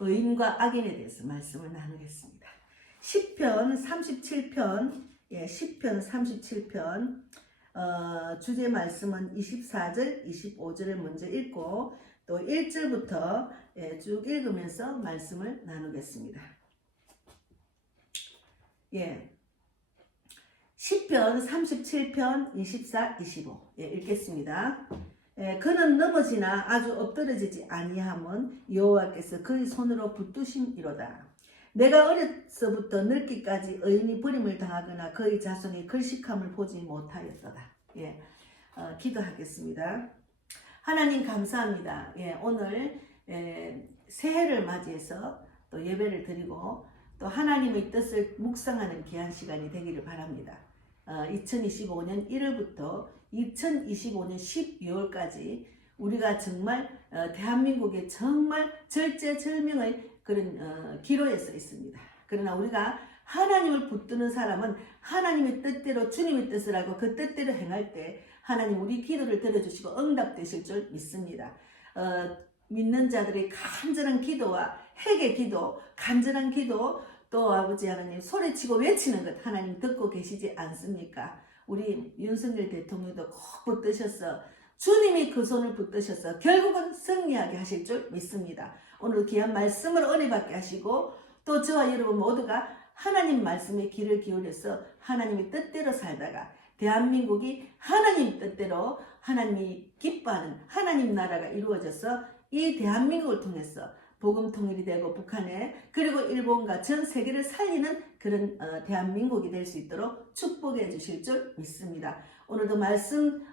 의인과 악인에 대해서 말씀을 나누겠습니다. 시편 37편, 시편 37편 주제 말씀은 24절, 25절을 먼저 읽고 또 1절부터 쭉 읽으면서 말씀을 나누겠습니다. 시편 37편 24, 25 읽겠습니다. 그는 넘어지나 아주 엎드러지지 아니함은 여호와께서 그의 손으로 붙드심이로다. 내가 어려서부터 늙기까지 의인이 버림을 당하거나 그의 자손이 글식함을 보지 못하였도다. 기도하겠습니다. 하나님 감사합니다. 오늘 새해를 맞이해서 또 예배를 드리고 또 하나님의 뜻을 묵상하는 귀한 시간이 되기를 바랍니다. 2025년 1월부터 2025년 12월까지 우리가 정말 대한민국의 정말 절제절명의 그런 기로에 서 있습니다. 그러나 우리가 하나님을 붙드는 사람은 하나님의 뜻대로 주님의 뜻을 알고 그 뜻대로 행할 때 하나님 우리 기도를 들어주시고 응답되실 줄 믿습니다. 믿는 자들의 간절한 기도와 회개 기도, 간절한 기도, 또 아버지 하나님 소리치고 외치는 것 하나님 듣고 계시지 않습니까? 우리 윤석열 대통령도 꼭 붙드셔서 주님이 그 손을 붙드셔서 결국은 승리하게 하실 줄 믿습니다. 오늘 귀한 말씀을 은혜 받게 하시고 또 저와 여러분 모두가 하나님 말씀에 귀를 기울여서 하나님의 뜻대로 살다가 대한민국이 하나님 뜻대로 하나님이 기뻐하는 하나님 나라가 이루어져서 이 대한민국을 통해서 복음 통일이 되고 북한에 그리고 일본과 전 세계를 살리는 그런 대한민국이 될 수 있도록 축복해 주실 줄 믿습니다. 오늘도 말씀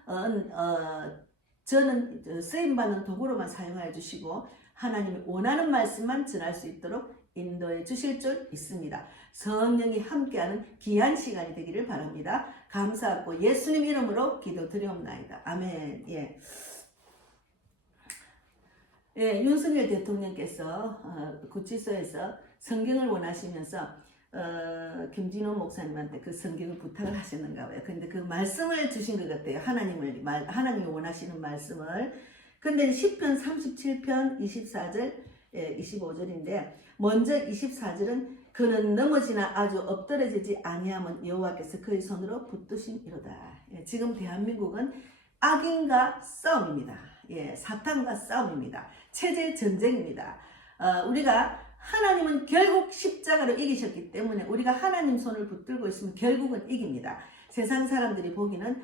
저는 쓰임받는 도구로만 사용하여 주시고 하나님이 원하는 말씀만 전할 수 있도록 인도해 주실 줄 믿습니다. 성령이 함께하는 귀한 시간이 되기를 바랍니다. 감사하고 예수님 이름으로 기도드리옵나이다. 아멘. 윤석열 대통령께서 구치소에서 성경을 원하시면서 김진호 목사님한테 그 성경을 부탁을 하셨는가 봐요. 근데 그 말씀을 주신 것 같아요. 하나님이 원하시는 말씀을. 근데 시편 37편 24절 25절인데 먼저 24절은 그는 넘어지나 아주 엎드러지지 아니함은 여호와께서 그의 손으로 붙드심이로다. 지금 대한민국은 악인과 싸움입니다. 사탄과 싸움입니다. 체제 전쟁입니다. 우리가 하나님은 결국 십자가로 이기셨기 때문에 우리가 하나님 손을 붙들고 있으면 결국은 이깁니다. 세상 사람들이 보기는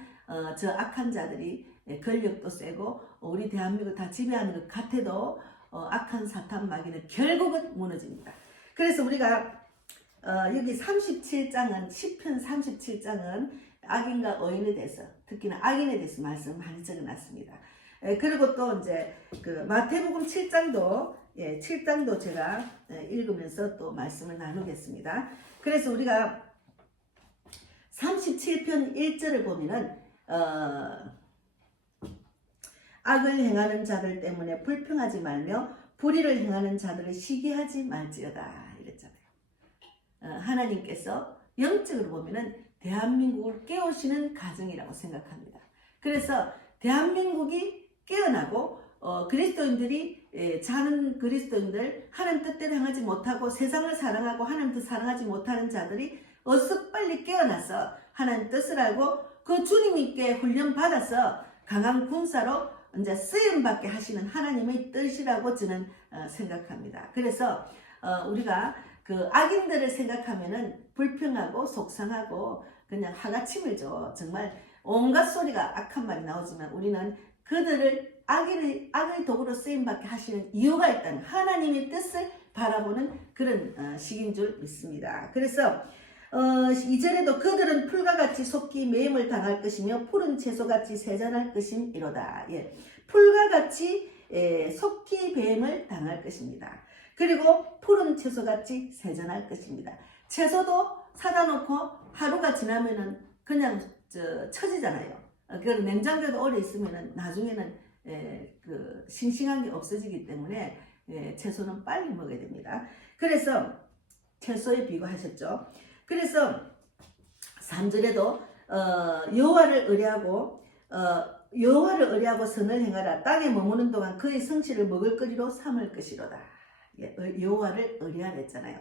저 악한 자들이 권력도 세고 우리 대한민국을 다 지배하는 것 같아도 악한 사탄 마귀는 결국은 무너집니다. 그래서 우리가 여기 37장은 시편 37장은 악인과 의인에 대해서 특히나 악인에 대해서 말씀 많이 적어놨습니다. 그리고 또 이제 그 마태복음 7장도 7장도 제가 읽으면서 또 말씀을 나누겠습니다. 그래서 우리가 37편 1절을 보면은 악을 행하는 자들 때문에 불평하지 말며 불의를 행하는 자들을 시기하지 말지어다 이랬잖아요. 하나님께서 영적으로 보면은 대한민국을 깨우시는 가정이라고 생각합니다. 그래서 대한민국이 깨어나고 그리스도인들이 자는 그리스도인들 하나님 뜻대로 행하지 못하고 세상을 사랑하고 하나님 뜻 사랑하지 못하는 자들이 어서 빨리 깨어나서 하나님 뜻을 알고 그 주님께 훈련 받아서 강한 군사로 이제 쓰임 받게 하시는 하나님의 뜻이라고 저는 생각합니다. 그래서 우리가 그 악인들을 생각하면은 불평하고 속상하고 그냥 하가침을 줘. 정말 온갖 소리가 악한 말이 나오지만 우리는 그들을 악의 도구로 쓰임받게 하시는 이유가 있다는 하나님의 뜻을 바라보는 그런 시기인 줄 믿습니다. 그래서 2절에도 그들은 풀과 같이 속기 매임을 당할 것이며 푸른 채소같이 세잔할 것임이로다. 풀과 같이 속기 매임을 당할 것입니다. 그리고 푸른 채소같이 세잔할 것입니다. 채소도 사다 놓고 하루가 지나면은 그냥 처지잖아요. 그걸 냉장고에 오래 있으면은 나중에는 그 싱싱한 게 없어지기 때문에 채소는 빨리 먹어야 됩니다. 그래서 채소에 비유하셨죠. 그래서 3절에도 여호와를 의뢰하고 선을 행하라. 땅에 머무는 동안 그의 성취를 먹을거리로 삼을 것이로다. 여호와를 의뢰하라 했잖아요.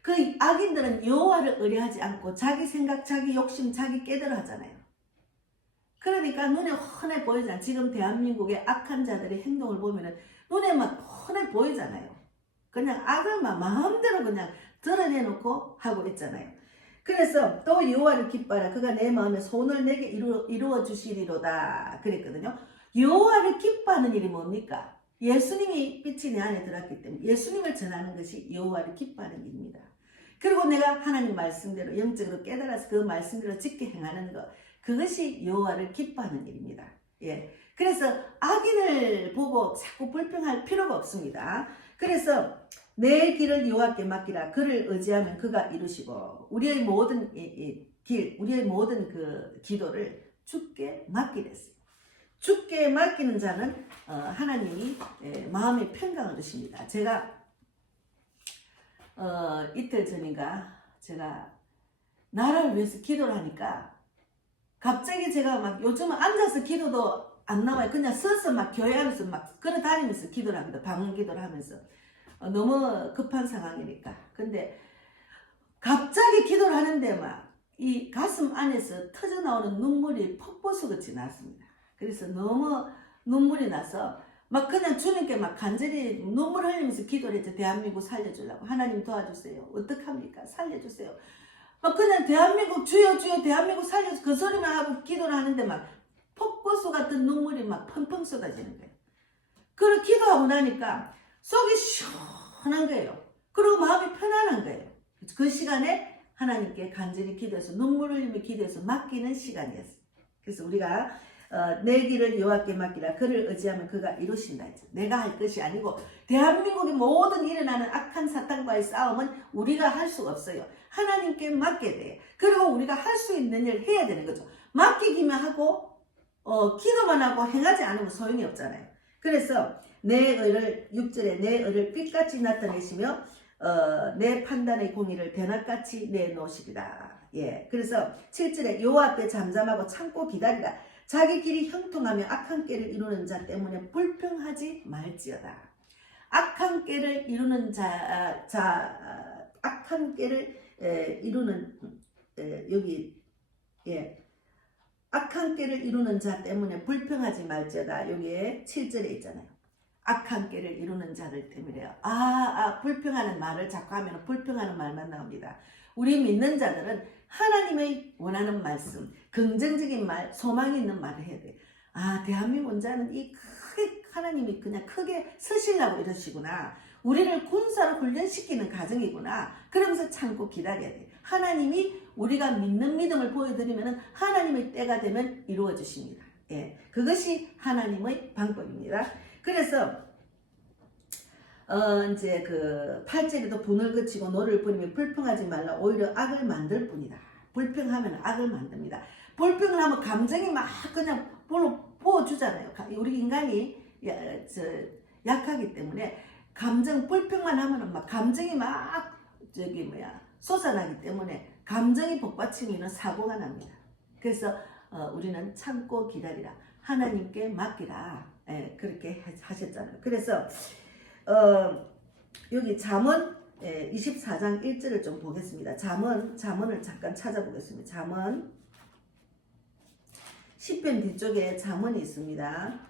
그 악인들은 여호와를 의뢰하지 않고 자기 생각, 자기 욕심, 자기 깨달아 하잖아요. 그러니까 눈에 훤해 보이잖아요. 지금 대한민국의 악한 자들의 행동을 보면은 눈에 막 훤해 보이잖아요. 그냥 악을 막 마음대로 그냥 드러내놓고 하고 있잖아요. 그래서 또 여호와를 기뻐하라. 그가 내 마음에 소원을 내게 이루어 주시리로다 그랬거든요. 여호와를 기뻐하는 일이 뭡니까? 예수님이 빛이 내 안에 들어왔기 때문에 예수님을 전하는 것이 여호와를 기뻐하는 일입니다. 그리고 내가 하나님 말씀대로 영적으로 깨달아서 그 말씀대로 지켜 행하는 것, 그것이 여호와를 기뻐하는 일입니다. 예. 그래서 악인을 보고 자꾸 불평할 필요가 없습니다. 그래서 내 길을 여호와께 맡기라. 그를 의지하면 그가 이루시고 우리의 모든 길, 우리의 모든 그 기도를 주께 맡기랬어요. 주께 맡기는 자는 하나님이 마음의 평강을 주십니다. 제가 이틀 전인가 제가 나라를 위해서 기도를 하니까 갑자기 제가 막 요즘은 앉아서 기도도 안 나와요. 그냥 서서 막 교회 안에서 막 걸어 다니면서 기도를 합니다. 방언 기도를 하면서. 너무 급한 상황이니까. 근데 갑자기 기도를 하는데 막 이 가슴 안에서 터져 나오는 눈물이 폭포수같이 났습니다. 그래서 너무 눈물이 나서 막 그냥 주님께 막 간절히 눈물 흘리면서 기도를 했죠. 대한민국 살려주려고. 하나님 도와주세요. 어떡합니까? 살려주세요. 막 그냥 대한민국 주여 주여 대한민국 살려주세요. 그 소리만 하고 기도를 하는데 막 폭포수 같은 눈물이 막 펑펑 쏟아지는 거예요. 그리고 기도하고 나니까 속이 시원한 거예요. 그리고 마음이 편안한 거예요. 그 시간에 하나님께 간절히 기도해서 눈물 흘리며 기도해서 맡기는 시간이었어요. 그래서 우리가 내 길을 여호와께 맡기라. 그를 의지하면 그가 이루신다 했죠. 내가 할 것이 아니고 대한민국의 모든 일어나는 악한 사탄과의 싸움은 우리가 할 수가 없어요. 하나님께 맡게 돼요. 그리고 우리가 할 수 있는 일을 해야 되는 거죠. 맡기기만 하고 기도만 하고 행하지 않으면 소용이 없잖아요. 그래서 내 의를 6절에 내 의를 빛같이 나타내시며 내 판단의 공의를 대낮같이 내놓으시리라. 예. 그래서 7절에 여호와 앞에 잠잠하고 참고 기다리라. 자기 길이 형통하며 악한 꾀를 이루는 자 때문에 불평하지 말지어다. 악한 꾀를 이루는 악한 꾀를 이루는 여기 악한 꾀를 이루는 자 때문에 불평하지 말지어다. 여기에 7절에 있잖아요. 악한 꾀를 이루는 자들 때문에요. 불평하는 말을 자꾸 하면 불평하는 말만 나옵니다. 우리 믿는 자들은 하나님의 원하는 말씀, 긍정적인 말, 소망이 있는 말을 해야 돼. 대한민국 자는 이 크게 하나님이 그냥 크게 서시려고 이러시구나. 우리를 군사로 훈련시키는 과정이구나. 그러면서 참고 기다려야 돼. 하나님이 우리가 믿는 믿음을 보여드리면 하나님의 때가 되면 이루어 주십니다. 예, 그것이 하나님의 방법입니다. 그래서 이제 그 8절에도 분을 그치고 노를 부리며 불평하지 말라. 오히려 악을 만들 뿐이다. 불평하면 악을 만듭니다. 불평을 하면 감정이 막 그냥 부어주잖아요. 우리 인간이 약하기 때문에 불평만 하면은 막 감정이 막 솟아나기 때문에 감정이 복받치면 사고가 납니다. 그래서 우리는 참고 기다리라. 하나님께 맡기라. 그렇게 하셨잖아요. 그래서 여기 잠언 24장 1절을 좀 보겠습니다. 잠언을 잠깐 찾아보겠습니다. 잠언 시편 뒤쪽에 잠언이 있습니다.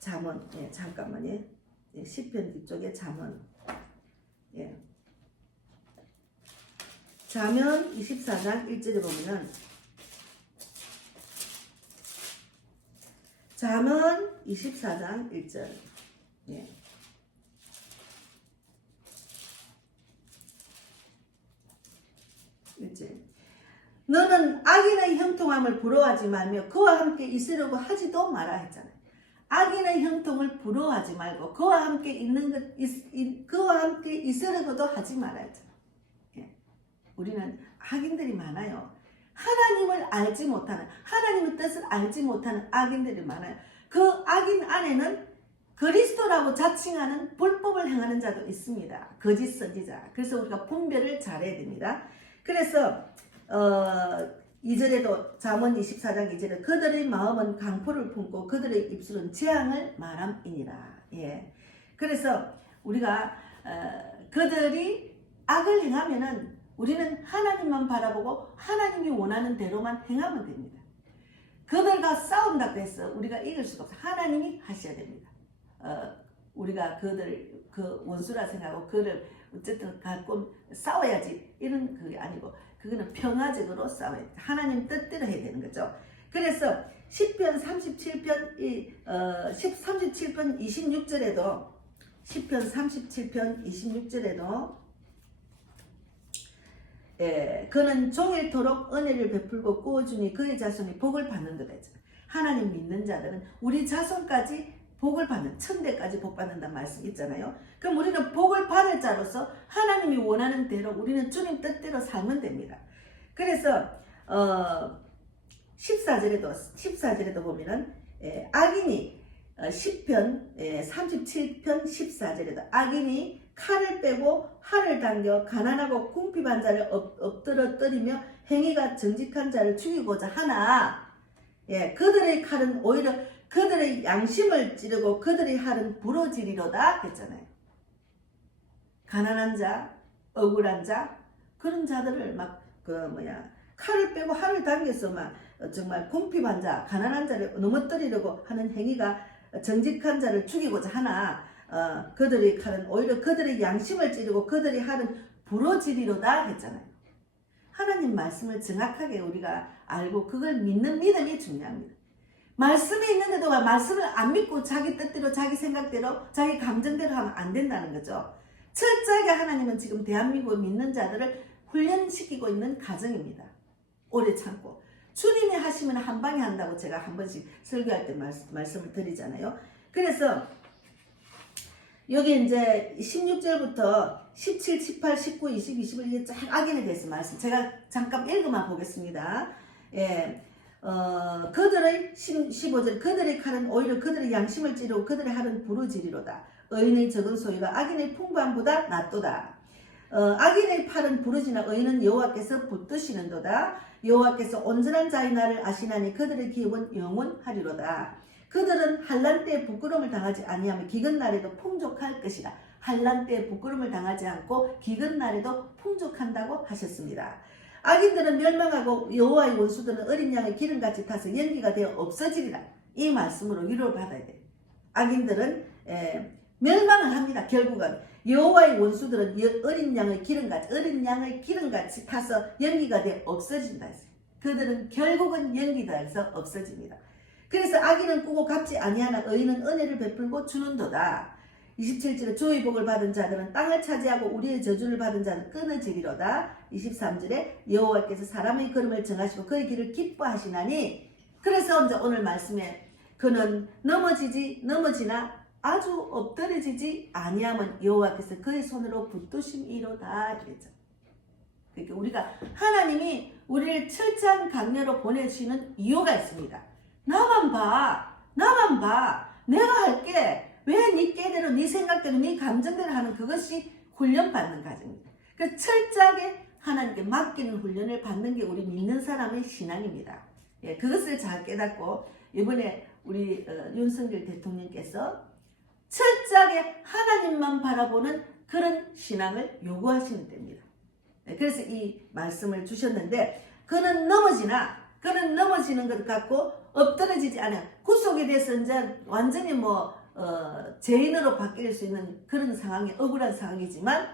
잠언 잠깐만요. 시편 뒤쪽에 잠언 잠언 24장 1절에 보면은 잠언 24장 1절 너는 악인의 형통함을 부러워하지 말며 그와 함께 있으려고 하지도 마라 했잖아요. 악인의 형통을 부러워하지 말고 그와 함께 그와 함께 있으려고도 하지 마라 했잖아요. 우리는 악인들이 많아요. 하나님을 알지 못하는, 하나님의 뜻을 알지 못하는 악인들이 많아요. 그 악인 안에는 그리스도라고 자칭하는 불법을 행하는 자도 있습니다. 거짓 선지자. 그래서 우리가 분별을 잘해야 됩니다. 그래서 2절에도 잠언 24장 2절에 그들의 마음은 강포를 품고 그들의 입술은 재앙을 말함이니라. 그래서 우리가 그들이 악을 행하면은 우리는 하나님만 바라보고 하나님이 원하는 대로만 행하면 됩니다. 그들과 싸운다고 해서 우리가 이길 수가 없어요. 하나님이 하셔야 됩니다. 우리가 그들 그 원수라 생각하고 그를 어쨌든 갖고 싸워야지 이런 그게 아니고 그거는 평화적으로 싸워야 돼. 하나님 뜻대로 해야 되는 거죠. 그래서 시편 37편 37편 26절에도 시편 37편 26절에도 그는 종일토록 은혜를 베풀고 꾸어주니 그의 자손이 복을 받는다 했잖아요. 하나님 믿는 자들은 우리 자손까지 복을 받는, 천대까지 복 받는다는 말씀 있잖아요. 그럼 우리는 복을 받을 자로서 하나님이 원하는 대로 우리는 주님 뜻대로 살면 됩니다. 그래서 14절에도 보면은 악인이 시편 37편 14절에도 악인이 칼을 빼고 활을 당겨 가난하고 궁핍한 자를 엎드러뜨리며 행위가 정직한 자를 죽이고자 하나 그들의 칼은 오히려 그들의 양심을 찌르고 그들의 활은 부러지리로다 했잖아요. 가난한 자, 억울한 자 그런 자들을 막 칼을 빼고 활을 당겨서 막 정말 궁핍한 자, 가난한 자를 넘어뜨리려고 하는 행위가 정직한 자를 죽이고자 하나 그들의 칼은 오히려 그들의 양심을 찌르고 그들의 활은 부러지리로다 했잖아요. 하나님 말씀을 정확하게 우리가 알고 그걸 믿는 믿음이 중요합니다. 말씀이 있는데도 말씀을 안 믿고 자기 뜻대로 자기 생각대로 자기 감정대로 하면 안 된다는 거죠. 철저하게 하나님은 지금 대한민국을 믿는 자들을 훈련시키고 있는 가정입니다. 오래 참고 주님이 하시면 한 방에 한다고 제가 한 번씩 설교할 때 말씀을 드리잖아요. 그래서 여기 이제 16절부터 17, 18, 19, 20, 21 이게 쫙 악인에 대해서 말씀 제가 잠깐 읽어만 보겠습니다. 그들의 15절 그들의 칼은 오히려 그들의 양심을 찌르고 그들의 활은 부러지리로다. 의인의 적은 소유가 악인의 풍부함보다 낫도다. 악인의 팔은 부러지나 의인은 여호와께서 붙드시는도다. 여호와께서 온전한 자의 날을 아시나니 그들의 기업은 영원하리로다. 그들은 환난 때에 부끄러움을 당하지 아니하며 기근 날에도 풍족할 것이다. 환난 때에 부끄러움을 당하지 않고 기근 날에도 풍족한다고 하셨습니다. 악인들은 멸망하고 여호와의 원수들은 어린 양의 기름같이 타서 연기가 되어 없어지리라. 이 말씀으로 위로를 받아야 돼요. 악인들은 멸망을 합니다. 결국은 여호와의 원수들은 어린 양의 기름같이 타서 연기가 되어 없어진다 했어요. 그들은 결국은 연기돼서 없어집니다. 그래서 악인은 꾸고 갚지 아니하나 의인은 은혜를 베풀고 주는도다. 27절에 주의 복을 받은 자들은 땅을 차지하고 우리의 저주를 받은 자는 끊어지리로다. 23절에 여호와께서 사람의 걸음을 정하시고 그의 길을 기뻐하시나니 그래서 이제 오늘 말씀에 그는 넘어지나 아주 엎드러지지 아니하면 여호와께서 그의 손으로 붙드심이로다 그랬죠. 그러니까 우리가 하나님이 우리를 철저한 강렬로 보내주시는 이유가 있습니다. 나만 봐. 내가 할게. 왜 네 깨대로 네 생각대로 네 감정대로 하는 그것이 훈련받는 과정입니다. 그래서 철저하게 하나님께 맡기는 훈련을 받는 게 우리 믿는 사람의 신앙입니다. 그것을 잘 깨닫고 이번에 우리 윤석열 대통령께서 철저하게 하나님만 바라보는 그런 신앙을 요구하시는 때입니다. 그래서 이 말씀을 주셨는데 그는 넘어지는 것 같고 엎드러지지 않아요. 구속이 돼서 이제 완전히 죄인으로 바뀔 수 있는 그런 상황이 억울한 상황이지만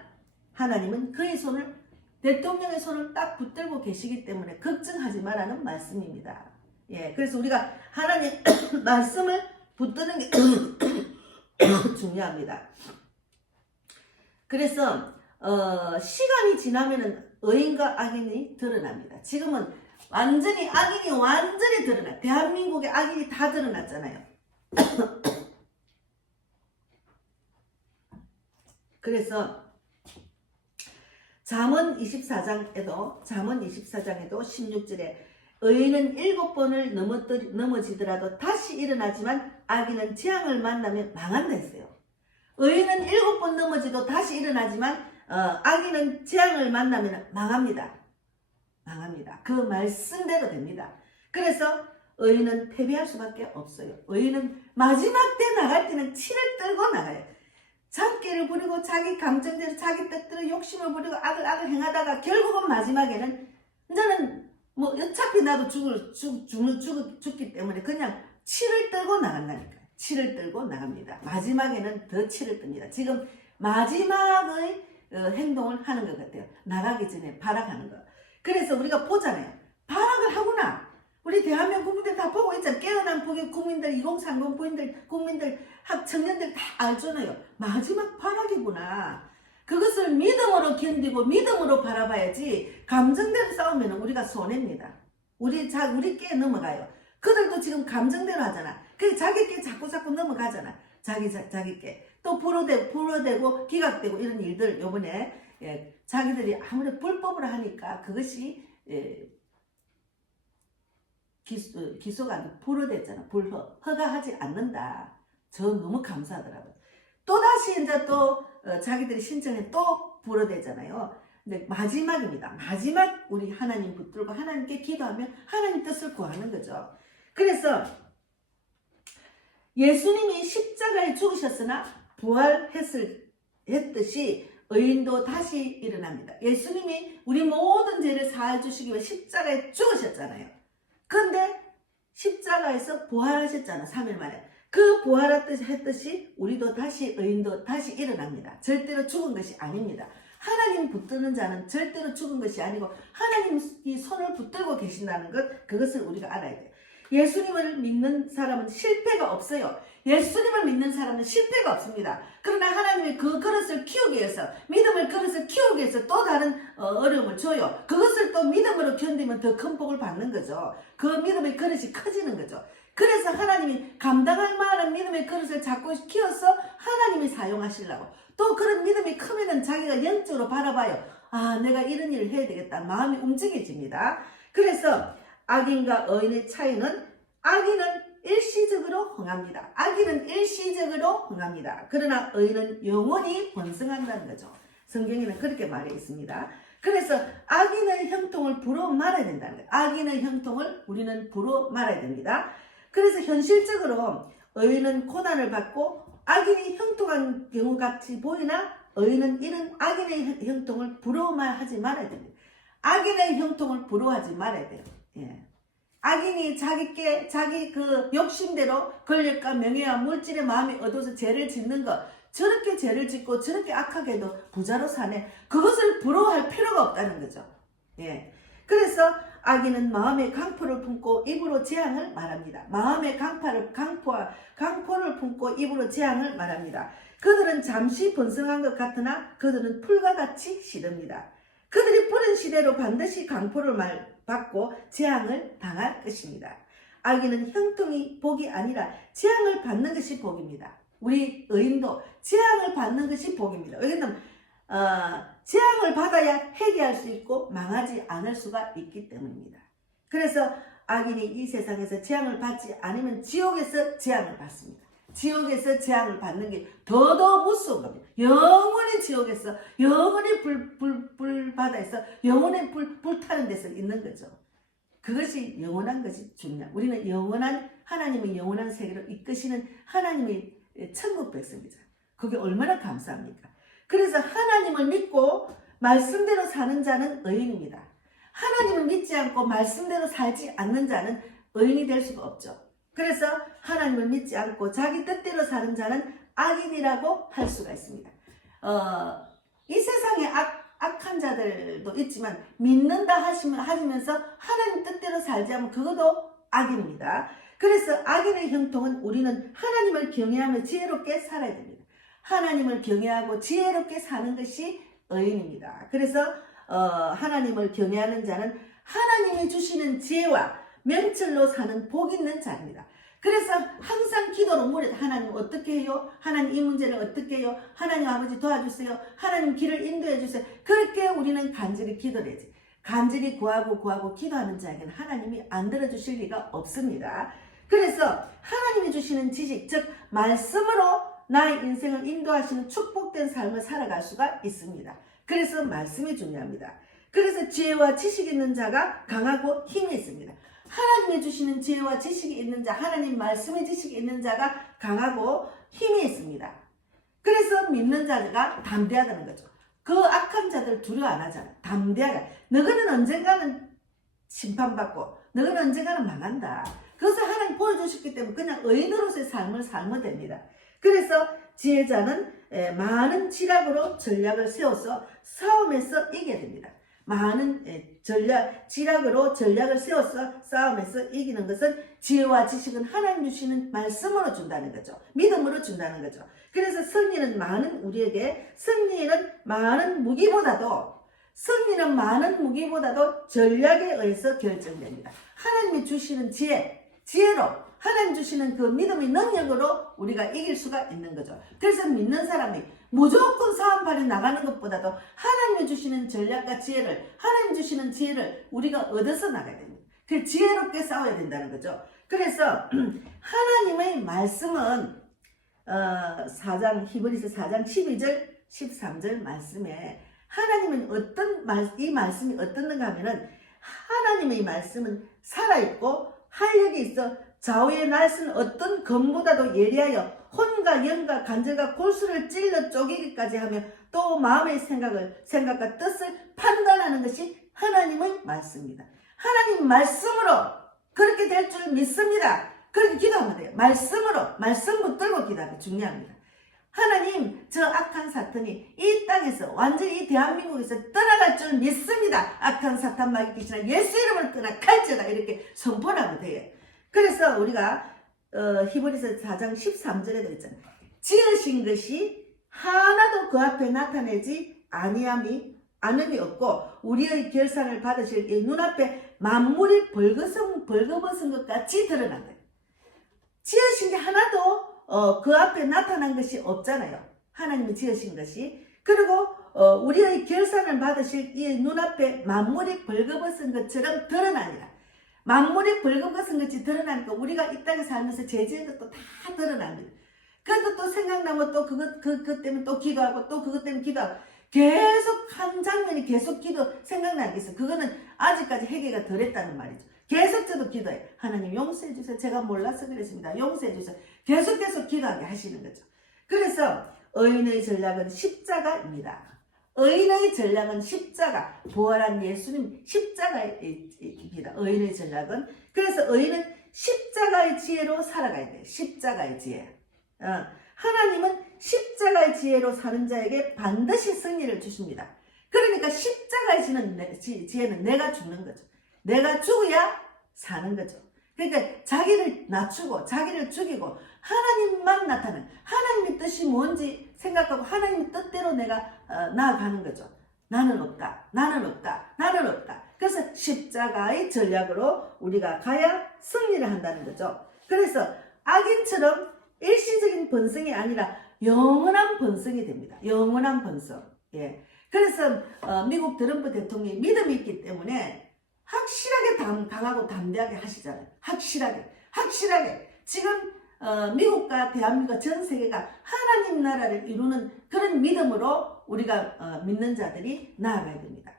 하나님은 그의 손을 대통령의 손을 딱 붙들고 계시기 때문에 걱정하지 말라는 말씀입니다. 그래서 우리가 하나님 말씀을 붙드는 게 중요합니다. 그래서 시간이 지나면은 의인과 악인이 드러납니다. 지금은 악인이 완전히 드러나. 대한민국의 악인이 다 드러났잖아요. 그래서 잠언 24장에도 16절에 의인은 7번을 넘어지더라도 다시 일어나지만 악인은 재앙을 만나면 망한다 했어요. 의인은 7번 넘어지도 다시 일어나지만 악인은 재앙을 만나면 망합니다. 그 말씀대로 됩니다. 그래서 의인은 패배할 수밖에 없어요. 의인은 마지막 때 나갈 때는 치를 떨고 나가요. 자기를 부리고 자기 감정대로 자기 뜻대로 욕심을 부리고 악을 행하다가 결국은 마지막에는 이제는 뭐 어차피 나도 죽기 때문에 그냥 치를 떨고 나간다니까. 치를 떨고 나갑니다. 마지막에는 더 치를 뜹니다. 지금 마지막의 행동을 하는 것 같아요. 나가기 전에 발악하는 거. 그래서 우리가 보잖아요. 발악을 하구나. 우리 대한민국 국민들 다 보고 있잖아요. 깨어난 국민들, 2030 부인들, 국민들, 청년들 다 알잖아요. 마지막 발악이구나. 그것을 믿음으로 견디고 믿음으로 바라봐야지 감정대로 싸우면 우리가 손해입니다. 우리 깨 넘어가요. 그들도 지금 감정대로 하잖아. 그 자기 깨 자꾸 넘어가잖아. 자기 깨. 또 불어대고 기각되고 이런 일들 요번에 자기들이 아무래도 불법으로 하니까 그것이 기소가 아니고 불허됐잖아. 허가하지 않는다. 저 너무 감사하더라고요. 또다시 이제 또 자기들이 신청해 또 불허되잖아요. 근데 마지막입니다. 마지막 우리 하나님 붙들고 하나님께 기도하면 하나님 뜻을 구하는 거죠. 그래서 예수님이 십자가에 죽으셨으나 부활했듯이 의인도 다시 일어납니다. 예수님이 우리 모든 죄를 사해 주시기 위해 십자가에 죽으셨잖아요. 그런데 십자가에서 부활하셨잖아. 3일 만에. 그 부활했듯이 우리도 다시 의인도 다시 일어납니다. 절대로 죽은 것이 아닙니다. 하나님 붙드는 자는 절대로 죽은 것이 아니고 하나님이 손을 붙들고 계신다는 것, 그것을 우리가 알아야 돼요. 예수님을 믿는 사람은 실패가 없어요. 예수님을 믿는 사람은 실패가 없습니다. 그러나 하나님이 그 그릇을 키우기 위해서, 믿음의 그릇을 키우기 위해서 또 다른 어려움을 줘요. 그것을 또 믿음으로 견디면 더 큰 복을 받는 거죠. 그 믿음의 그릇이 커지는 거죠. 그래서 하나님이 감당할 만한 믿음의 그릇을 자꾸 키워서 하나님이 사용하시려고. 또 그런 믿음이 크면은 자기가 영적으로 바라봐요. 아, 내가 이런 일을 해야 되겠다. 마음이 움직여집니다. 그래서 악인과 의인의 차이는, 악인은 일시적으로 흥합니다. 악인은 일시적으로 흥합니다. 그러나 의인은 영원히 번성한다는 거죠. 성경에는 그렇게 말해 있습니다. 그래서 악인의 형통을 부러 말아야 된다는 거예요. 악인의 형통을 우리는 부러 말아야 됩니다. 그래서 현실적으로 의인은 고난을 받고 악인이 형통한 경우 같이 보이나 의인은 이런 악인의 형통을 부러워하지 말아야 됩니다. 악인의 형통을 부러워하지 말아야 돼요. 예. 악인이 자기 그 욕심대로 권력과 명예와 물질의 마음이 얻어서 죄를 짓는 것, 저렇게 죄를 짓고 저렇게 악하게도 부자로 사네. 그것을 부러워할 필요가 없다는 거죠. 예. 그래서 악인은 마음의 강포를 품고 입으로 재앙을 말합니다. 마음의 강포를 품고 입으로 재앙을 말합니다. 그들은 잠시 번성한 것 같으나 그들은 풀과 같이 시듭니다. 그들이 뿌린 시대로 반드시 강포를 받고 재앙을 당할 것입니다. 악인은 형통이 복이 아니라 재앙을 받는 것이 복입니다. 우리 의인도 재앙을 받는 것이 복입니다. 왜냐하면 재앙을 받아야 회개할 수 있고 망하지 않을 수가 있기 때문입니다. 그래서 악인이 이 세상에서 재앙을 받지 않으면 지옥에서 재앙을 받습니다. 지옥에서 재앙을 받는 게 더더 무서운 겁니다. 영원히 지옥에서, 영원히 불바다에서, 영원히 불타는 데서 있는 거죠. 그것이 영원한 것이 중요합니다. 우리는 영원한, 하나님의 영원한 세계로 이끄시는 하나님의 천국 백성이죠. 그게 얼마나 감사합니까? 그래서 하나님을 믿고 말씀대로 사는 자는 의인입니다. 하나님을 믿지 않고 말씀대로 살지 않는 자는 의인이 될 수가 없죠. 그래서 하나님을 믿지 않고 자기 뜻대로 사는 자는 악인이라고 할 수가 있습니다. 이 세상에 악한 자들도 있지만 믿는다 하시면서 하나님 뜻대로 살지 않으면 그것도 악입니다. 그래서 악인의 형통은 우리는 하나님을 경외하며 지혜롭게 살아야 됩니다. 하나님을 경외하고 지혜롭게 사는 것이 의인입니다. 그래서 하나님을 경외하는 자는 하나님이 주시는 지혜와 명철로 사는 복 있는 자입니다. 그래서 항상 기도로 물어요. 하나님 어떻게 해요? 하나님 이 문제를 어떻게 해요? 하나님 아버지 도와주세요. 하나님 길을 인도해 주세요. 그렇게 우리는 간절히 기도를 해야지. 간절히 구하고 기도하는 자에게는 하나님이 안 들어주실 리가 없습니다. 그래서 하나님이 주시는 지식, 즉 말씀으로 나의 인생을 인도하시는 축복된 삶을 살아갈 수가 있습니다. 그래서 말씀이 중요합니다. 그래서 지혜와 지식이 있는 자가 강하고 힘이 있습니다. 하나님이 주시는 지혜와 지식이 있는 자, 하나님 말씀의 지식이 있는 자가 강하고 힘이 있습니다. 그래서 믿는 자가 담대하다는 거죠. 그 악한 자들 두려워 안 하잖아. 담대하게. 너희는 언젠가는 심판받고 너희는 언젠가는 망한다. 그것을 하나님 보여주셨기 때문에 그냥 의인으로서의 삶을 살면 됩니다. 그래서 지혜자는 많은 지략으로 전략을 세워서 싸움에서 이겨야 됩니다. 많은 지략으로 전략을 세워서 싸움에서 이기는 것은 지혜와 지식은 하나님 주시는 말씀으로 준다는 거죠. 믿음으로 준다는 거죠. 그래서 승리는 우리에게 많은 무기보다도 전략에 의해서 결정됩니다. 하나님이 주시는 지혜로 하나님 주시는 그 믿음의 능력으로 우리가 이길 수가 있는 거죠. 그래서 믿는 사람이 무조건 싸움발이 나가는 것보다도 하나님이 주시는 전략과 하나님 주시는 지혜를 우리가 얻어서 나가야 됩니다. 그 지혜롭게 싸워야 된다는 거죠. 그래서 하나님의 말씀은 히브리서 4장 12절 13절 말씀에 하나님은 이 말씀이 어떤가 하면은 하나님의 말씀은 살아있고 활력이 있어 좌우에 날선 어떤 검보다도 예리하여 혼과 영과 간절과 골수를 찔러 쪼개기까지 하며 또 마음의 생각과 뜻을 판단하는 것이 하나님의 말씀입니다. 하나님 말씀으로 그렇게 될 줄 믿습니다. 그렇게 기도하면 돼요. 말씀 붙들고 기도하면 중요합니다. 하나님, 저 악한 사탄이 이 땅에서 완전히 이 대한민국에서 떠나갈 줄 믿습니다. 악한 사탄 마귀 귀신아 예수 이름으로 떠나갈지어다 이렇게 선포하면 돼요. 그래서 우리가 히브리서 4장 13절에도 있잖아요. 지으신 것이 하나도 그 앞에 나타내지 아니함이 없고 우리의 결산을 받으실 이 눈앞에 만물이 벌거벗은 것 같이 드러난다. 지으신 게 하나도 그 앞에 나타난 것이 없잖아요. 하나님이 지으신 것이. 그리고 우리의 결산을 받으실 이 눈앞에 만물이 벌거벗은 것처럼 드러나니라. 만물이 벌거벗은 것이 드러나니까 우리가 이 땅에 살면서 죄 지은 것도 다 드러납니다. 그것도 또 생각나면 또 그것 때문에 또 기도하고 또 그것 때문에 기도하고 계속 한 장면이 계속 생각나는 게 있어요. 그거는 아직까지 해결가 덜 했다는 말이죠. 계속 저도 기도해요. 하나님 용서해 주세요. 제가 몰라서 그랬습니다. 용서해 주세요. 계속 기도하게 하시는 거죠. 그래서 의인의 전략은 십자가입니다. 의인의 전략은 십자가, 부활한 예수님 십자가입니다. 의인의 전략은. 그래서 의인은 십자가의 지혜로 살아가야 돼요. 십자가의 지혜. 하나님은 십자가의 지혜로 사는 자에게 반드시 승리를 주십니다. 그러니까 십자가의 지혜는 내가 죽는 거죠. 내가 죽어야 사는 거죠. 그러니까 자기를 낮추고 자기를 죽이고 하나님만 나타나는, 하나님의 뜻이 뭔지 생각하고 하나님의 뜻대로 내가 나아가는 거죠. 나는 없다. 그래서 십자가의 전략으로 우리가 가야 승리를 한다는 거죠. 그래서 악인처럼 일시적인 번성이 아니라 영원한 번성이 됩니다. 영원한 번성. 예. 그래서 미국 트럼프 대통령이 믿음이 있기 때문에 확실하게 강하고 담대하게 하시잖아요. 확실하게. 지금 미국과 대한민국과 전 세계가 하나님 나라를 이루는 그런 믿음으로 우리가 믿는 자들이 나아가야 됩니다.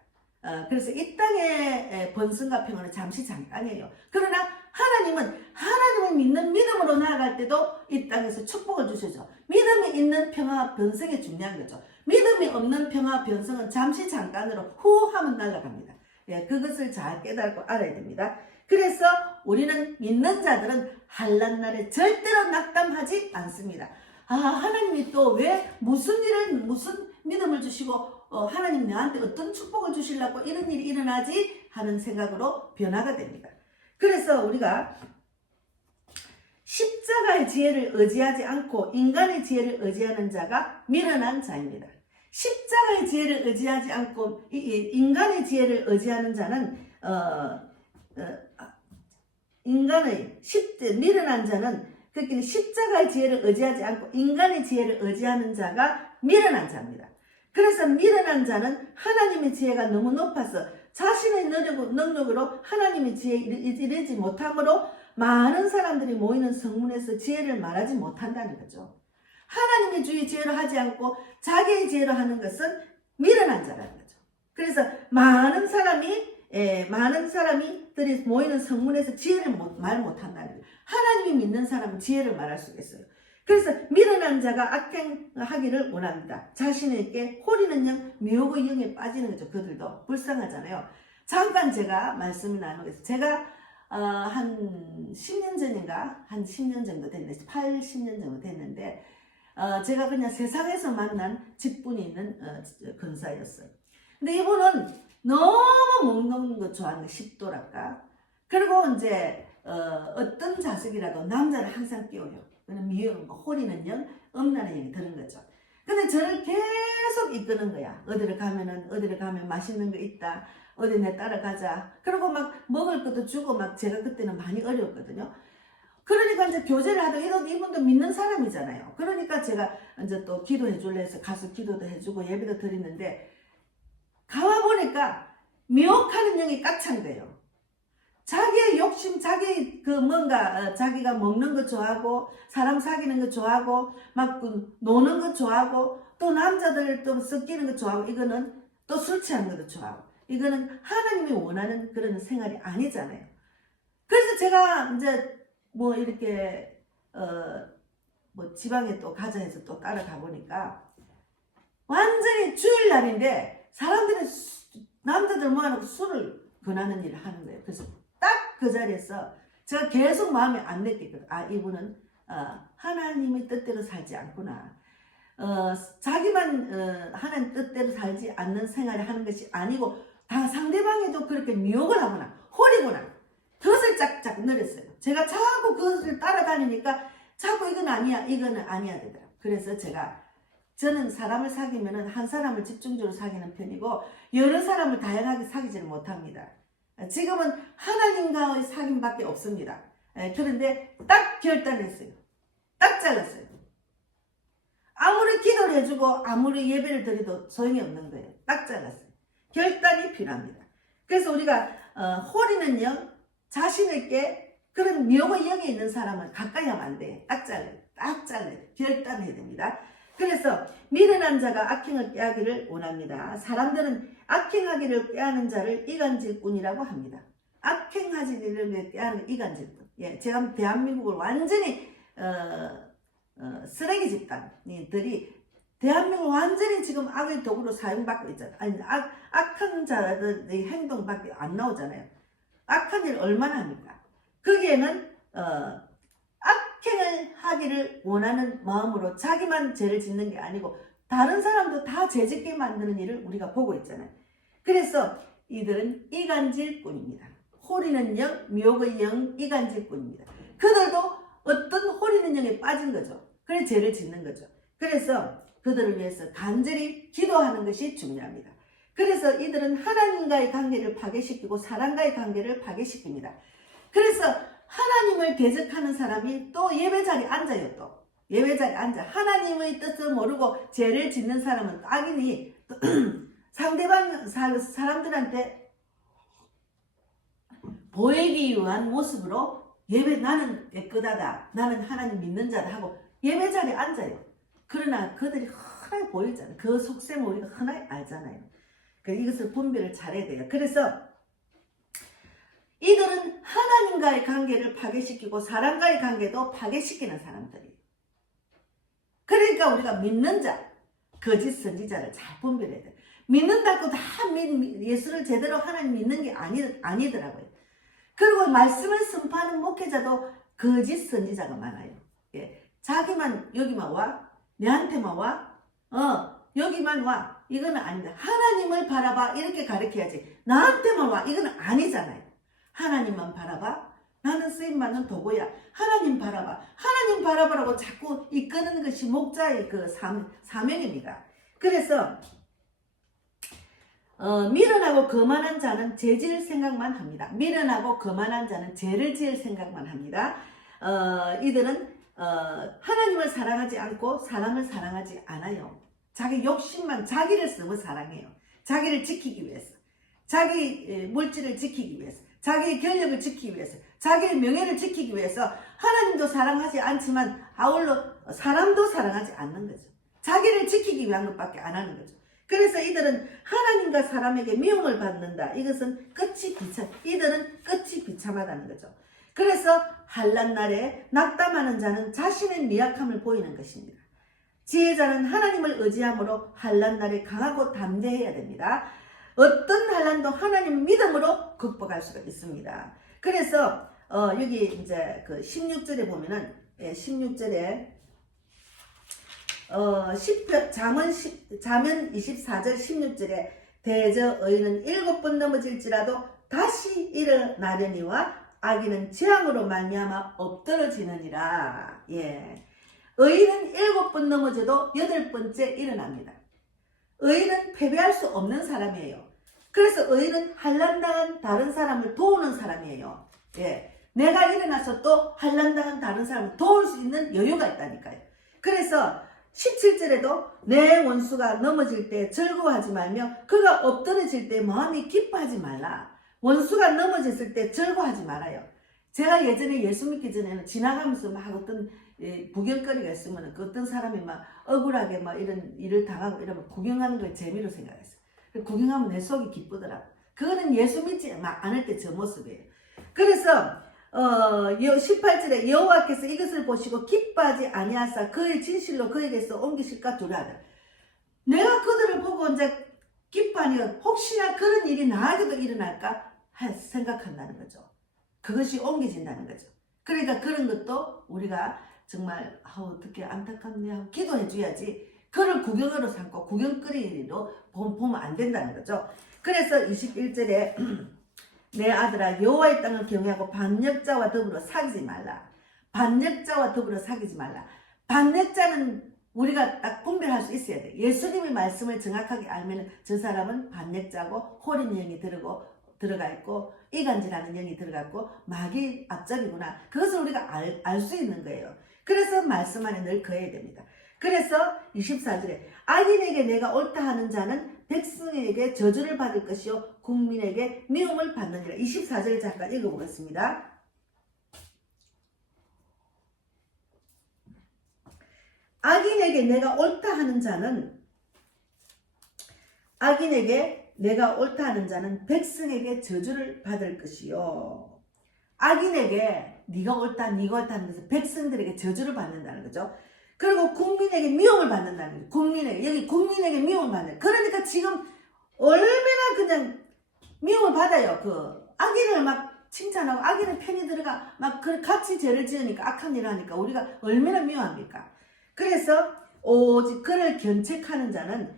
그래서 이 땅의 번성과 평화는 잠깐이에요. 그러나 하나님을 믿는 믿음으로 나아갈 때도 이 땅에서 축복을 주시죠. 믿음이 있는 평화와 변성이 중요한 거죠. 믿음이 없는 평화와 변성은 잠깐으로 후 하면 날아갑니다. 예, 그것을 잘 깨닫고 알아야 됩니다. 그래서 우리는 믿는 자들은 환난 날에 절대로 낙담하지 않습니다. 하나님이 또 왜 무슨 믿음을 주시고 하나님 나한테 어떤 축복을 주시려고 이런 일이 일어나지 하는 생각으로 변화가 됩니다. 그래서 우리가 십자가의 지혜를 의지하지 않고 인간의 지혜를 의지하는 자가 미련한 자입니다. 십자가의 지혜를 의지하지 않고 인간의 지혜를 의지하는 자는 미련한 자는 그렇게 십자가의 지혜를 의지하지 않고 인간의 지혜를 의지하는 자가 미련한 자입니다. 그래서 미련한 자는 하나님의 지혜가 너무 높아서 자신의 능력으로 하나님의 지혜에 이르지 못하므로 많은 사람들이 모이는 성문에서 지혜를 말하지 못한다는 거죠. 하나님의 지혜로 하지 않고 자기의 지혜로 하는 것은 미련한 자라는 거죠. 그래서 많은 사람들이 모이는 성문에서 지혜를 말 못한다는 거예요. 하나님이 믿는 사람은 지혜를 말할 수 있어요. 그래서 미련한 자가 악행하기를 원합니다. 자신에게 호리는 영, 미혹의 영에 빠지는 거죠. 그들도 불쌍하잖아요. 잠깐 제가 말씀을 나누겠습니다. 제가 한 10년 전인가 한 10년 정도 됐는데 80년 정도 됐는데 제가 그냥 세상에서 만난 직분이 있는 근사였어요. 근데 이분은 너무 먹는 거 좋아하는 거 십도랄까. 그리고 이제 어떤 자석이라도 남자를 항상 끼워요. 미움, 호리는 영, 음란의 영이 드는 거죠. 근데 저를 계속 이끄는 거야. 어디를 가면 맛있는 거 있다. 어디 내 따라가자. 그리고 막 먹을 것도 주고 막 제가 그때는 많이 어려웠거든요. 그러니까 이제 교제를 하다 이분도 믿는 사람이잖아요. 그러니까 제가 이제 또 기도해 줄래 해서 가서 기도도 해주고 예배도 드리는데 가와 보니까 미혹하는 영이 꽉찬 거예요. 자기의 욕심, 자기 뭔가 자기가 먹는 거 좋아하고 사람 사귀는 거 좋아하고 막 노는 거 좋아하고 또 남자들 또 섞이는 거 좋아하고 이거는 또 술 취하는 것도 좋아하고 이거는 하나님이 원하는 그런 생활이 아니잖아요. 그래서 제가 이제 뭐 이렇게 뭐 지방에 또 가자 해서 또 따라가 보니까 완전히 주일날인데 사람들이 남자들 모아놓고 술을 권하는 일을 하는 거예요. 그래서 딱 그 자리에서 제가 계속 마음에 안 느끼거든요. 이분은 하나님의 뜻대로 살지 않구나. 자기만 하나님 뜻대로 살지 않는 생활을 하는 것이 아니고 다 상대방에도 그렇게 미혹을 하거나 호리구나. 그것을 짝짝 늘었어요. 제가 자꾸 그것을 따라다니니까 자꾸 이건 아니야, 이거는 아니야 되더라고요. 그래서 저는 사람을 사귀면은 한 사람을 집중적으로 사귀는 편이고 여러 사람을 다양하게 사귀지는 못합니다. 지금은 하나님과의 사귐밖에 없습니다. 그런데 딱 결단했어요. 딱 잘랐어요. 아무리 기도를 해주고 아무리 예배를 드려도 소용이 없는 거예요. 딱 잘랐어요. 결단이 필요합니다. 그래서 우리가 호리는 영, 자신에게 그런 미혹의 영이 있는 사람은 가까이 하면 안 돼요. 딱 잘라요. 딱 잘라요. 결단해야 됩니다. 그래서 미련한 자가 악행을 꾀하기를 원합니다. 사람들은 악행하기를 꾀하는 자를 이간질꾼이라고 합니다. 악행하기를 꾀하는 이간질꾼. 예, 제가 대한민국을 완전히 쓰레기 집단들이 대한민국을 완전히 지금 악의 도구로 사용받고 있잖아요. 아니, 악한 자들의 행동밖에 안 나오잖아요. 악한 일 얼마나 합니까? 거기에는 악행을 하기를 원하는 마음으로 자기만 죄를 짓는 게 아니고 다른 사람도 다 죄짓게 만드는 일을 우리가 보고 있잖아요. 그래서 이들은 이간질꾼입니다. 호리는 영, 미혹의 영, 이간질꾼입니다. 그들도 어떤 호리는 영에 빠진 거죠. 그래 죄를 짓는 거죠. 그래서 그들을 위해서 간절히 기도하는 것이 중요합니다. 그래서 이들은 하나님과의 관계를 파괴시키고 사람과의 관계를 파괴시킵니다. 그래서 하나님을 대적하는 사람이 또 예배자리에 앉아요. 또 예배자리에 앉아 하나님의 뜻을 모르고 죄를 짓는 사람은 악인이 상대방 사람들한테 보이기 위한 모습으로 나는 깨끗하다, 나는 하나님 믿는 자다 하고 예배자리에 앉아요. 그러나 그들이 흔하게 보이잖아요. 그 속셈을 우리가 흔하게 알잖아요. 이것을 분별을 잘해야 돼요. 그래서 이들은 하나님과의 관계를 파괴시키고 사람과의 관계도 파괴시키는 사람들이에요. 그러니까 우리가 믿는 자, 거짓 선지자를 잘 분별해야 돼요. 믿는다고 다 예수를 제대로 하나님 믿는 게 아니더라고요. 그리고 말씀을 선포하는 목회자도 거짓 선지자가 많아요. 예. 자기만 여기만 와, 내한테만 와, 여기만 와, 이거는 아니다. 하나님을 바라봐 이렇게 가르쳐야지. 나한테만 와, 이거는 아니잖아요. 하나님만 바라봐. 나는 쓰임받는 도구야. 하나님 바라봐. 하나님 바라보라고 자꾸 이끄는 것이 목자의 그 사명입니다. 그래서 미련하고 거만한 자는 죄 지을 생각만 합니다. 미련하고 거만한 자는 죄를 지을 생각만 합니다. 이들은 하나님을 사랑하지 않고 사람을 사랑하지 않아요. 자기 욕심만, 자기를 너무 사랑해요. 자기를 지키기 위해서, 자기 물질을 지키기 위해서, 자기의 권력을 지키기 위해서, 자기의 명예를 지키기 위해서 하나님도 사랑하지 않지만 아울러 사람도 사랑하지 않는 거죠. 자기를 지키기 위한 것밖에 안 하는 거죠. 그래서 이들은 하나님과 사람에게 미움을 받는다. 이것은 이들은 끝이 비참하다는 거죠. 그래서 환난 날에 낙담하는 자는 자신의 미약함을 보이는 것입니다. 지혜자는 하나님을 의지함으로 환난 날에 강하고 담대해야 됩니다. 어떤 환난도 하나님 믿음으로 극복할 수가 있습니다. 그래서 여기 이제 그 16절에 보면은 16절에 잠언 24절 16절에 대저 의인은 7번 넘어질지라도 다시 일어나려니와 악인은 재앙으로 말미암아 엎드러지느니라. 예. 의인은 7번 넘어져도 8번째 일어납니다. 의인은 패배할 수 없는 사람이에요. 그래서 의인은 환난당한 다른 사람을 도우는 사람이에요. 예. 내가 일어나서 또 환난당한 다른 사람을 도울 수 있는 여유가 있다니까요. 그래서 17절에도 내 원수가 넘어질 때 즐거워하지 말며 그가 엎드러질 때 마음이 기뻐하지 말라. 원수가 넘어졌을 때 즐거워하지 말아요. 제가 예전에 예수 믿기 전에는 지나가면서 막 어떤 구경거리가 있으면 그 어떤 사람이 막 억울하게 막 이런 일을 당하고 이러면 구경하는 걸 재미로 생각했어요. 구경하면 내 속이 기쁘더라고. 그거는 예수 믿지 않을 때 저 모습이에요. 그래서 18절에 여호와께서 이것을 보시고 기뻐하지 아니하사 그의 진실로 그에게서 옮기실까 두려하다. 내가 그들을 보고 이제 기뻐하니까 혹시나 그런 일이 나에게도 일어날까 생각한다는 거죠. 그것이 옮겨진다는 거죠. 그러니까 그런 것도 우리가 정말 어떻게 안타깝네 하고 기도해 줘야지 그를 구경으로 삼고 구경거리로 보면 안 된다는 거죠. 그래서 21절에 내 아들아 여호와의 땅을 경외하고 반역자와 더불어 사귀지 말라. 반역자와 더불어 사귀지 말라. 반역자는 우리가 딱 분별할 수 있어야 돼. 예수님의 말씀을 정확하게 알면 저 사람은 반역자고 호린 영이 들어가 있고 이간질하는 영이 들어가 있고 마귀 앞잡이구나. 그것을 우리가 알 수 있는 거예요. 그래서 말씀 안에 늘 거해야 됩니다. 그래서 24절에 악인에게 내가 옳다 하는 자는 백성에게 저주를 받을 것이요 국민에게 미움을 받느니라. 24절을 잠깐 읽어보겠습니다. 악인에게 내가 옳다 하는 자는 백성에게 저주를 받을 것이요. 악인에게 네가 옳다 하는 것은 백성들에게 저주를 받는다는 거죠. 그리고 국민에게 미움을 받는다는 거예요. 여기 국민에게 미움을 받는. 그러니까 지금 얼마나 그냥 미움을 받아요. 그 악인을 막 칭찬하고 악인의 편이 들어가 막 같이 죄를 지으니까 악한 일을 하니까 우리가 얼마나 미워합니까? 그래서 오직 그를 견책하는 자는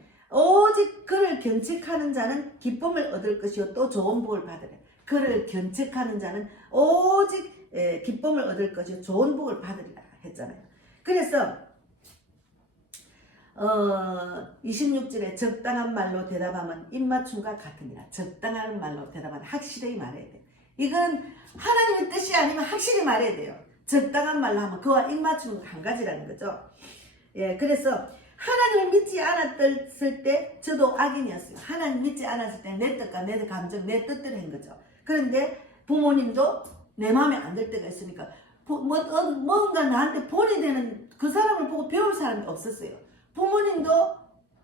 기쁨을 얻을 것이요 또 좋은 복을 받으라. 그를 견책하는 자는 오직 기쁨을 얻을 것이요 좋은 복을 받으리라 했잖아요. 그래서 26절에 적당한 말로 대답하면 입맞춤과 같으니라. 적당한 말로 대답하면 확실히 말해야 돼요. 이건 하나님의 뜻이 아니면 확실히 말해야 돼요. 적당한 말로 하면 그와 입맞춤은 한 가지라는 거죠. 예, 그래서 하나님을 믿지 않았을 때 저도 악인이었어요. 하나님 믿지 않았을 때 내 뜻과 내 감정, 내 뜻대로 한 거죠. 그런데 부모님도 내 마음에 안 들 때가 있으니까 뭔가 나한테 본이 되는 그 사람을 보고 배울 사람이 없었어요. 부모님도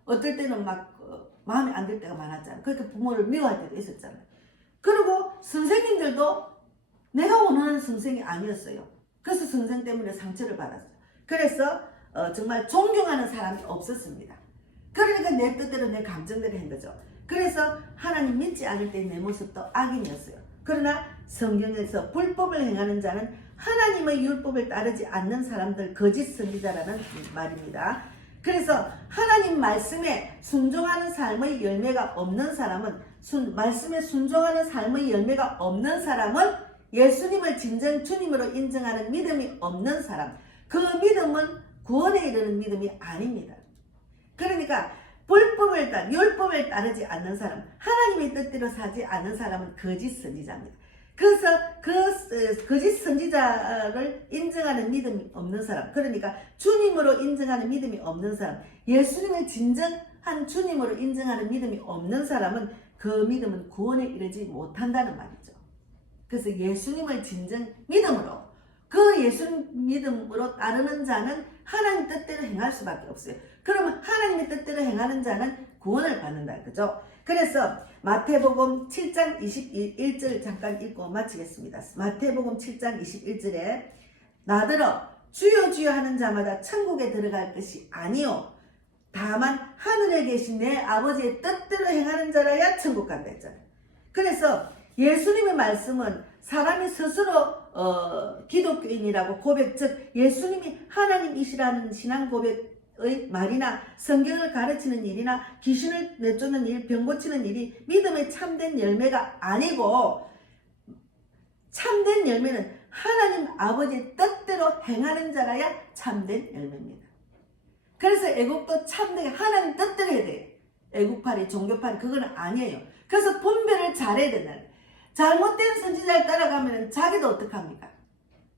어떨 때는 막 마음에 안 들 때가 많았잖아요. 그러니까 부모를 미워할 때도 있었잖아요. 그리고 선생님들도 내가 원하는 선생이 아니었어요. 그래서 선생 때문에 상처를 받았어요. 그래서 정말 존경하는 사람이 없었습니다. 그러니까 내 뜻대로 내 감정대로 한 거죠. 그래서 하나님 믿지 않을 때 내 모습도 악인이었어요. 그러나 성경에서 불법을 행하는 자는 하나님의 율법을 따르지 않는 사람들 거짓 선지자라는 말입니다. 그래서 하나님 말씀에 순종하는 삶의 열매가 없는 사람은 말씀에 순종하는 삶의 열매가 없는 사람은 예수님을 진정 주님으로 인정하는 믿음이 없는 사람. 그 믿음은 구원에 이르는 믿음이 아닙니다. 그러니까 율법을 따르지 않는 사람, 하나님의 뜻대로 사지 않는 사람은 거짓 선지자입니다. 그래서 그 거짓 선지자를 인정하는 믿음이 없는 사람, 그러니까 주님으로 인정하는 믿음이 없는 사람, 예수님을 진정한 주님으로 인정하는 믿음이 없는 사람은 그 믿음은 구원에 이르지 못한다는 말이죠. 그래서 예수님을 진정 믿음으로, 그 예수 믿음으로 따르는 자는 하나님 뜻대로 행할 수밖에 없어요. 그러면 하나님의 뜻대로 행하는 자는 구원을 받는다는 거죠. 그래서 마태복음 7장 21절 잠깐 읽고 마치겠습니다. 마태복음 7장 21절에 나더러 주여 주여 하는 자마다 천국에 들어갈 것이 아니요 다만 하늘에 계신 내 아버지의 뜻대로 행하는 자라야 천국 간다 했잖아요. 그래서 예수님의 말씀은 사람이 스스로 기독교인이라고 고백, 즉 예수님이 하나님이시라는 신앙 고백의 말이나 성경을 가르치는 일이나 귀신을 내쫓는 일, 병 고치는 일이 믿음의 참된 열매가 아니고 참된 열매는 하나님 아버지의 뜻대로 행하는 자라야 참된 열매입니다. 그래서 애국도 참되게 하나님 뜻대로 해야 돼요. 애국파리, 종교파리 그건 아니에요. 그래서 분별을 잘해야 된다는 거예요. 잘못된 선지자를 따라가면 자기도 어떡합니까?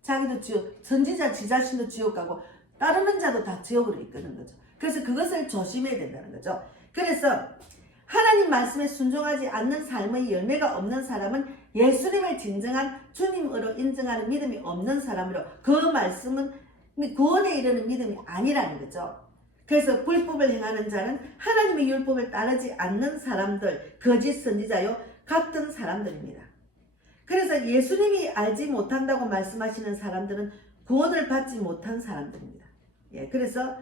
자기도 선지자 지 자신도 지옥 가고 따르는 자도 다 지옥으로 이끄는 거죠. 그래서 그것을 조심해야 된다는 거죠. 그래서 하나님 말씀에 순종하지 않는 삶의 열매가 없는 사람은 예수님을 진정한 주님으로 인정하는 믿음이 없는 사람으로 그 말씀은 구원에 이르는 믿음이 아니라는 거죠. 그래서 불법을 행하는 자는 하나님의 율법을 따르지 않는 사람들, 거짓 선지자요 같은 사람들입니다. 그래서 예수님이 알지 못한다고 말씀하시는 사람들은 구원을 받지 못한 사람들입니다. 예, 그래서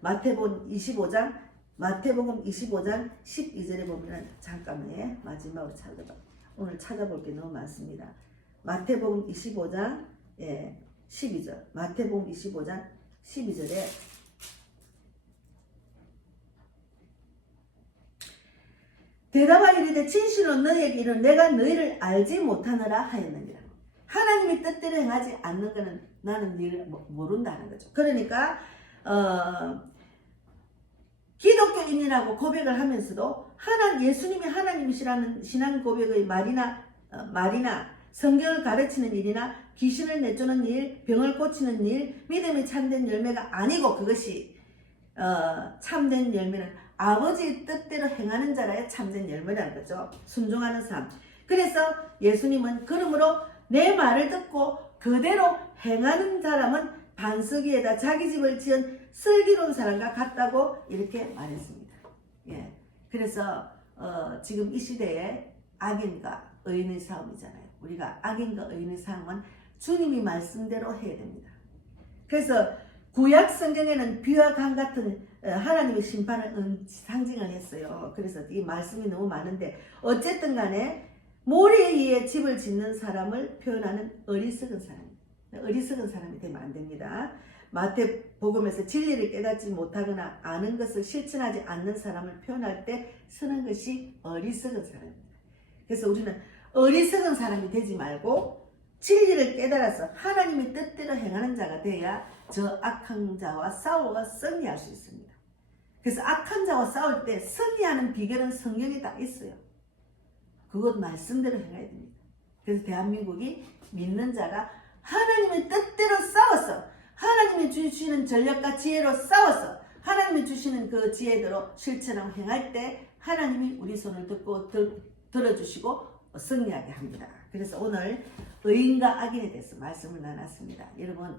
마태복음 25장 12절에 보면 잠깐만요. 마지막으로 오늘 찾아볼 게 너무 많습니다. 마태복음 25장 12절. 마태복음 25장 12절에 대답하여 이르되 진실로 너희에게 이르노니 내가 너희를 알지 못하느라 하였느니라. 하나님의 뜻대로 행하지 않는 것은 나는 너희를 모른다는 거죠. 그러니까 기독교인이라고 고백을 하면서도 예수님이 하나님이시라는 신앙 고백의 말이나 성경을 가르치는 일이나 귀신을 내쫓는 일, 병을 고치는 일, 믿음이 참된 열매가 아니고 그것이 참된 열매는 아버지의 뜻대로 행하는 자라야 참된 열매라는 거죠. 순종하는 삶. 그래서 예수님은 그러므로 내 말을 듣고 그대로 행하는 사람은 반석 위에다 자기 집을 지은 슬기로운 사람과 같다고 이렇게 말했습니다. 예. 그래서 지금 이 시대에 악인과 의인의 싸움이잖아요. 우리가 악인과 의인의 싸움은 주님이 말씀대로 해야 됩니다. 그래서 구약 성경에는 비와 강 같은 하나님의 심판을 상징을 했어요. 그래서 이 말씀이 너무 많은데 어쨌든 간에 모래에 의해 집을 짓는 사람을 표현하는 어리석은 사람입니다. 어리석은 사람이 되면 안 됩니다. 마태복음에서 진리를 깨닫지 못하거나 아는 것을 실천하지 않는 사람을 표현할 때 쓰는 것이 어리석은 사람입니다. 그래서 우리는 어리석은 사람이 되지 말고 진리를 깨달아서 하나님의 뜻대로 행하는 자가 돼야 저 악한 자와 싸워 승리할 수 있습니다. 그래서 악한 자와 싸울 때 승리하는 비결은 성경에 다 있어요. 그것 말씀대로 행해야 됩니다. 그래서 대한민국이 믿는 자가 하나님의 뜻대로 싸워서 하나님이 주시는 전략과 지혜로 싸워서 하나님이 주시는 그 지혜대로 실천하고 행할 때 하나님이 우리 손을 들어주시고 승리하게 합니다. 그래서 오늘 의인과 악인에 대해서 말씀을 나눴습니다. 여러분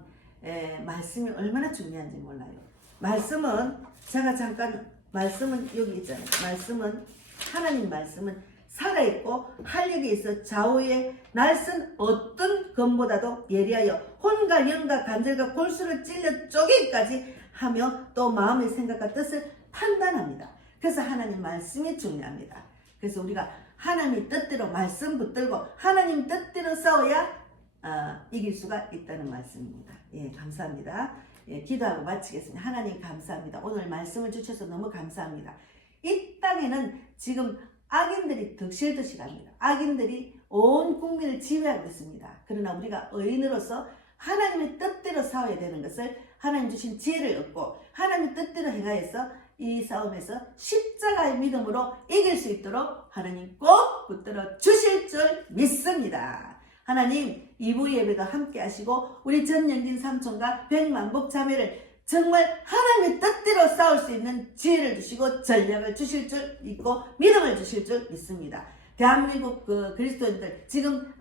말씀이 얼마나 중요한지 몰라요. 말씀은 제가 잠깐 말씀은 여기 있잖아요. 말씀은 하나님 말씀은 살아있고 활력이 있어 좌우에 날선 어떤 검보다도 예리하여 혼과 영과 관절과 골수를 찔러 쪼개기까지 하며 또 마음의 생각과 뜻을 판단합니다. 그래서 하나님 말씀이 중요합니다. 그래서 우리가 하나님 뜻대로 말씀 붙들고 하나님 뜻대로 싸워야 이길 수가 있다는 말씀입니다. 예, 감사합니다. 예, 기도하고 마치겠습니다. 하나님 감사합니다. 오늘 말씀을 주셔서 너무 감사합니다. 이 땅에는 지금 악인들이 득실득실합니다. 악인들이 온 국민을 지배하고 있습니다. 그러나 우리가 의인으로서 하나님의 뜻대로 싸워야 되는 것을 하나님 주신 지혜를 얻고 하나님의 뜻대로 행하여서 이 싸움에서 십자가의 믿음으로 이길 수 있도록 하나님 꼭 붙들어 주실 줄 믿습니다. 하나님 2부 예배도 함께 하시고 우리 전영진 삼촌과 백만복 자매를 정말 하나님의 뜻대로 싸울 수 있는 지혜를 주시고 전략을 주실 줄 믿고 믿음을 주실 줄 믿습니다. 대한민국 그리스도인들 지금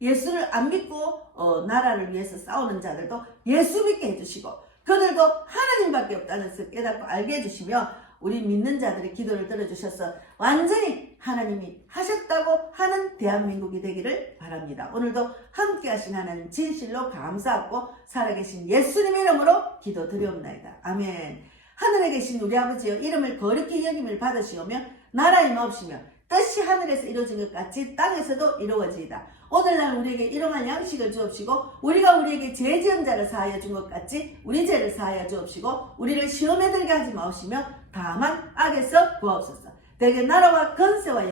예수를 안 믿고 나라를 위해서 싸우는 자들도 예수 믿게 해주시고 그들도 하나님밖에 없다는 것을 깨닫고 알게 해주시며 우리 믿는 자들의 기도를 들어주셔서 완전히 하나님이 하셨다고 하는 대한민국이 되기를 바랍니다. 오늘도 함께 하신 하나님 진실로 감사하고 살아계신 예수님의 이름으로 기도드리옵나이다. 아멘. 하늘에 계신 우리 아버지여, 이름을 거룩히 여김을 받으시오며 나라의 마옵시며 뜻이 하늘에서 이루어진 것 같이 땅에서도 이루어지이다. 오늘날 우리에게 일용할 양식을 주옵시고 우리가 우리에게 죄 지은 자를 사하여 준 것 같이 우리 죄를 사하여 주옵시고 우리를 시험에 들게 하지 마옵시며 다만 악에서 구하옵소서. 대개 나라와 권세와